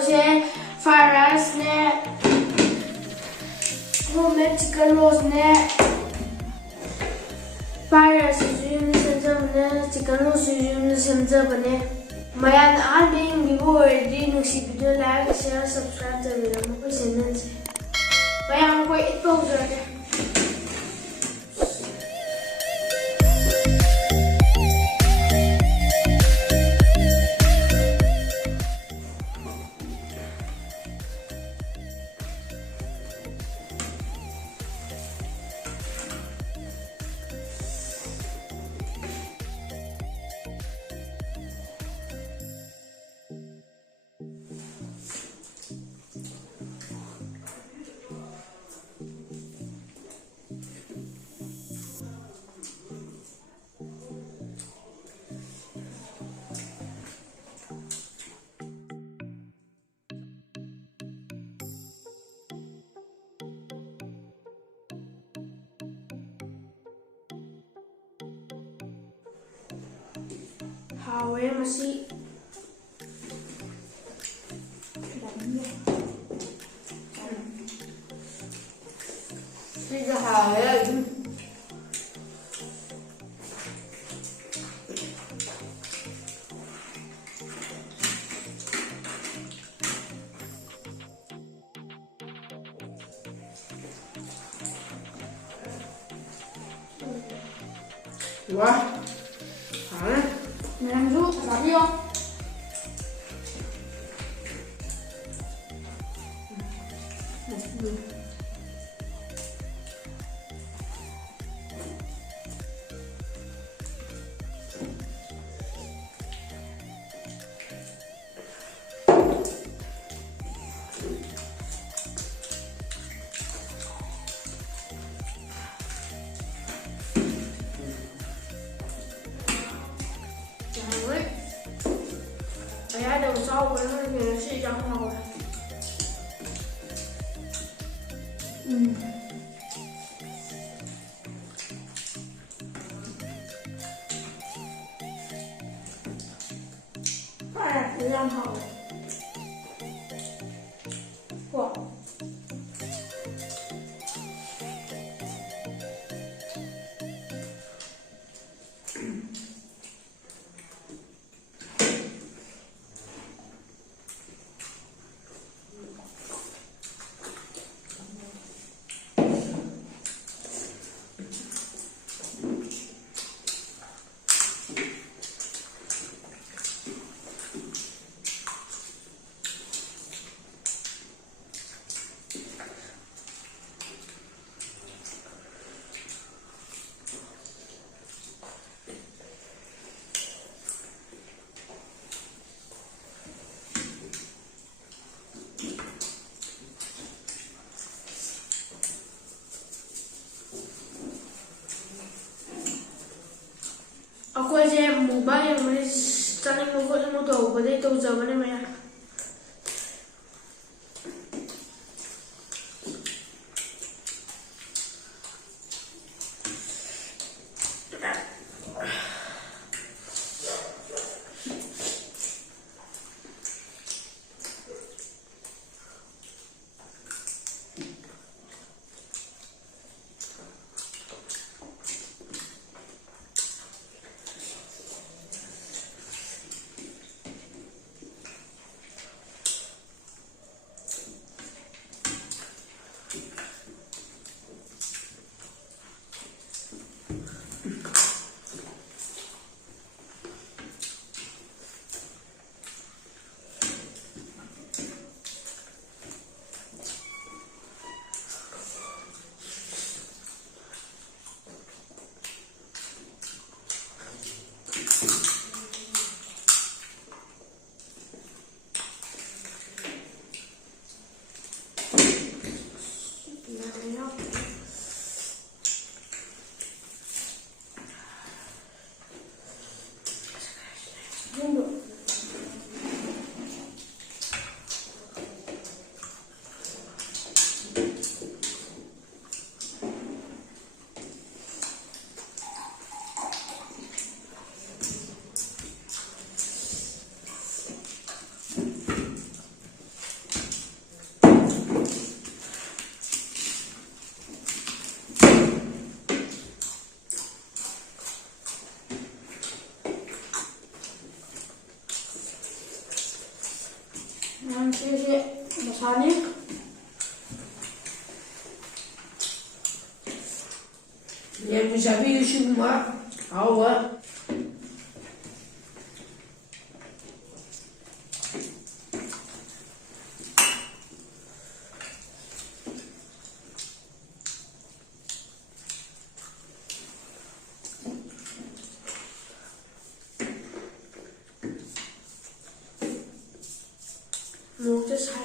ꯆꯥꯗꯣꯏꯁꯦ fry ꯔꯥꯏꯁꯅꯦ, ꯍꯣꯝꯃꯦꯗ chicken ꯔꯣꯜꯁꯅꯦ, fry ꯔꯥꯏꯁꯁꯤꯁꯨ ꯌꯨꯝꯗ ꯁꯦꯝꯖꯕꯅꯦ, chicken ꯔꯣꯜꯁꯤꯁꯨ ꯌꯨꯝꯗ ꯁꯦꯝꯖꯕꯅꯦ꯫ ꯃꯌꯥꯝꯅ ꯑꯍꯥꯟꯕ ꯌꯦꯡꯕꯤꯕ ꯑꯣꯏꯔꯗꯤ ꯅꯨꯡꯁꯤꯕꯤꯗꯨ ꯂꯥꯏꯛ, ꯁꯤꯌꯔ, ꯁꯕꯁꯀ꯭ꯔꯥꯏꯕ ꯇꯧꯕꯤꯔꯝꯃꯣ ꯑꯩꯈꯣꯏ ꯆꯦꯅꯦꯜꯁꯦ꯫ ꯃꯌꯥꯝ ꯑꯩꯈꯣꯏ ꯏꯠꯄ ꯍꯧꯖꯔꯒꯦ꯫ ꯍꯥꯎꯋꯦ ꯃꯁꯤ꯫ ꯁꯤꯁꯨ ꯍꯥꯎꯋꯦ ꯑꯗꯨꯝ꯫ 와, 잘해. ꯃꯌꯥꯝꯁꯨ ꯆꯥꯕꯤꯌꯣ꯫ ꯑꯌꯥꯏꯗꯕ ꯆꯥꯎꯕꯅ ꯍꯦꯟꯅ ꯁꯤ ꯌꯥꯝ ꯍꯥꯎꯋꯦ꯫ ꯌꯥꯝ ꯍꯥꯎꯋꯦ ꯀꯣ꯫ ꯑꯩꯈꯣꯏꯁꯦ ꯃꯨꯛꯕꯥꯡ ꯌꯦꯡꯕꯗꯤ ꯆꯥꯅꯤꯡꯕ ꯈꯣꯠꯅꯤꯡꯕ ꯇꯧꯕꯗꯩ ꯇꯧꯖꯕꯅꯦ ꯃꯌꯥꯝ꯫ ꯁꯤꯁꯦ ꯃꯁꯥꯅꯤ ꯌꯥꯝꯅ ꯆꯥꯕꯤꯌꯨ ꯁꯤꯒꯨꯝꯕ ꯍꯥꯎꯕ Morokta sar.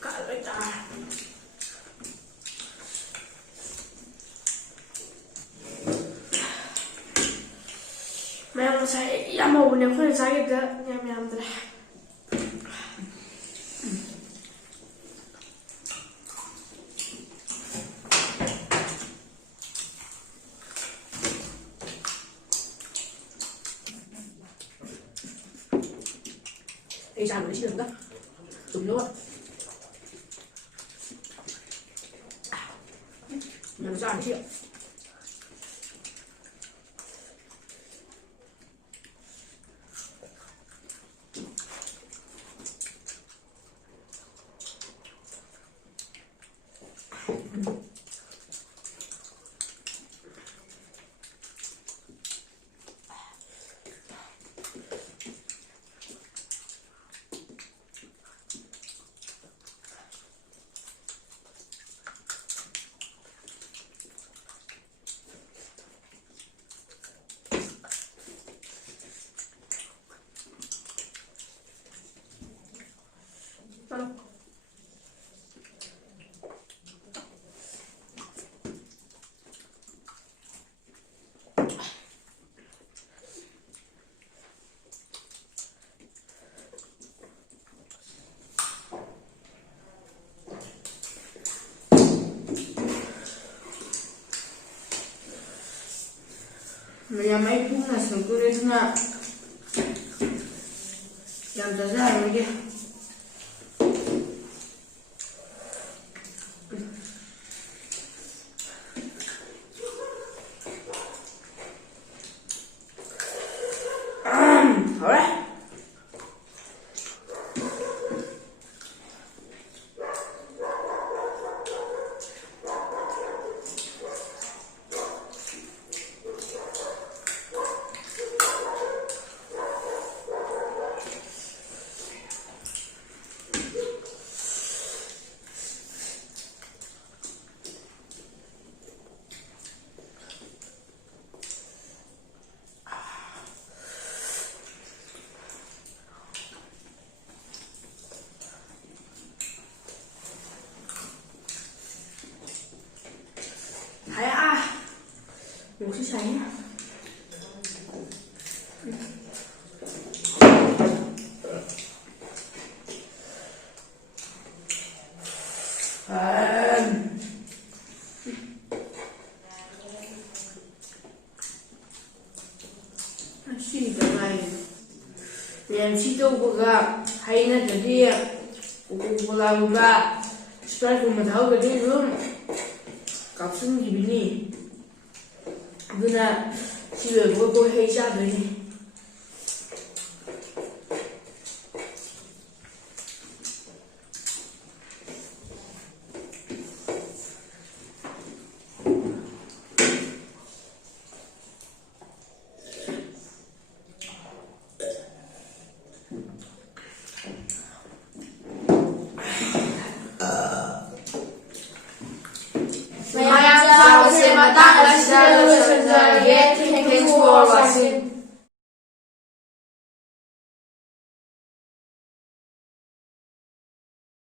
Kalay ta. Mayam sai yam hawne khone sai ga yam dre. Ê sao mà được đó dùng nữa mà nó ra được chưa Maya mai puna sungkure tuna yang jaza lagi alright một chiếc sánh suy cái này liền chi đâu của gà hay là cái gì của là gà strike của mình tháo cái gì luôn cặp xương gì bên này Guna, she will go hey,